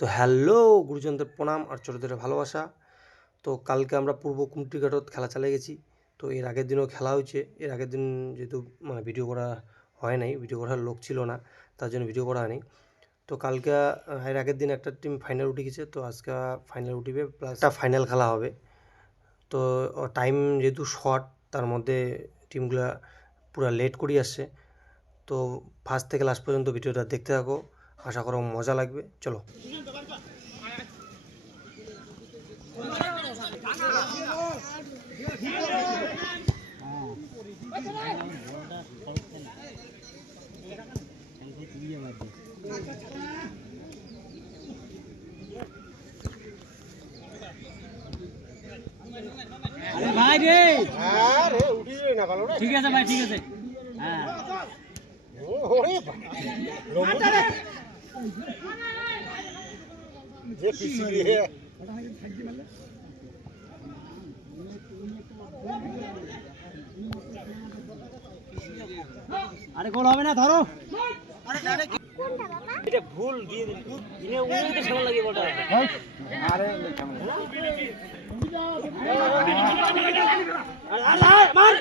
তো হ্যালো গুরুজনদের প্রণাম আর ছোটোদের ভালোবাসা। তো কালকে আমরা পূর্ব কুমটিঘাটত খেলা চালিয়ে গেছি। তো এর আগের দিনও খেলা হয়েছে। এর আগের দিন যেহেতু মানে ভিডিও করা হয় নাই ভিডিও করার লোক ছিল না তার জন্য ভিডিও করা হয়নি। তো কালকে এর আগের দিন একটা টিম ফাইনাল উঠে গেছে তো আজকে ফাইনাল উঠিবে প্লাস একটা ফাইনাল খেলা হবে। তো টাইম যেহেতু শর্ট তার মধ্যে টিমগুলা পুরো লেট করে আসছে। তো ফার্স্ট থেকে লাস্ট পর্যন্ত ভিডিওটা দেখতে থাকো। আশা করো মজা লাগবে। চলো। ভাই রে। আরে উঠিয়ে না ভালো রে। ঠিক আছে ভাই ঠিক আছে। হ্যাঁ। ওরে যে আরে গোল হবে না ধরো। এটা ভুল দিয়ে দিল লাগে বলটা। আরে হ্যান্ডবল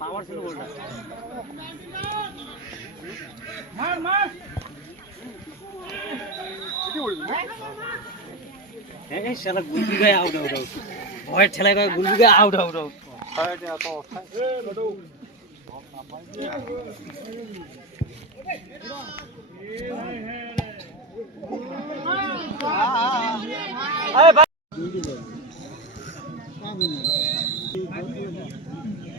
পাওয়ার ছিল বলটা মার মার এই শালা গুলবি গায়ে আউট আউট আউট ভয়ের ঠেলায় গায়ে গুলবি গায়ে আউট আউট আউট এ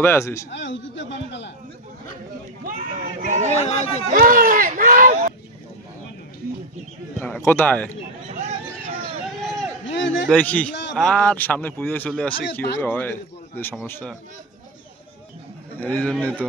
কোথায় আছিস? কোথায়? দেখি। আর সামনে পুজো চলে আসে, কীভাবে হয়? যে সমস্যা। এই জন্যই তো।